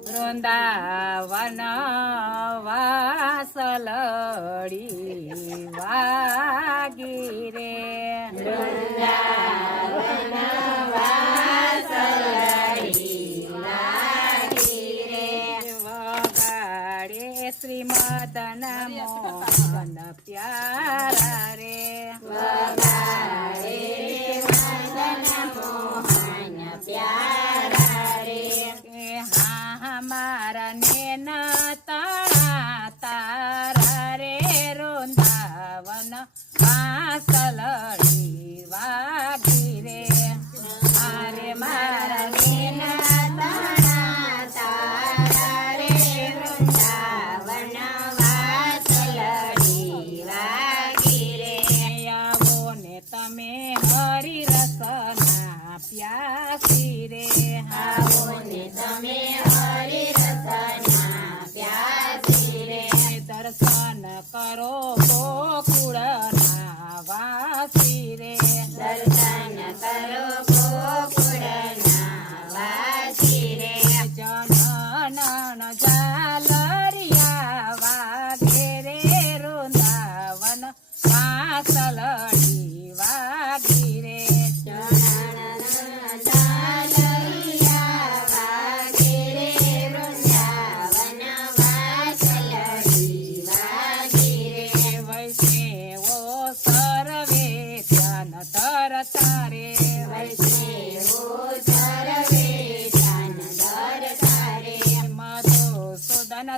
વૃંદાવન વાસલડી વાગી રે વગાડે શ્રીમદન મોહન પ્યારા રે. કે હા મારા નેના તારા તારા રે વાસલડી વાગી કરો ગોકુળના વાસી રે ધરતા રે મધુસૂદન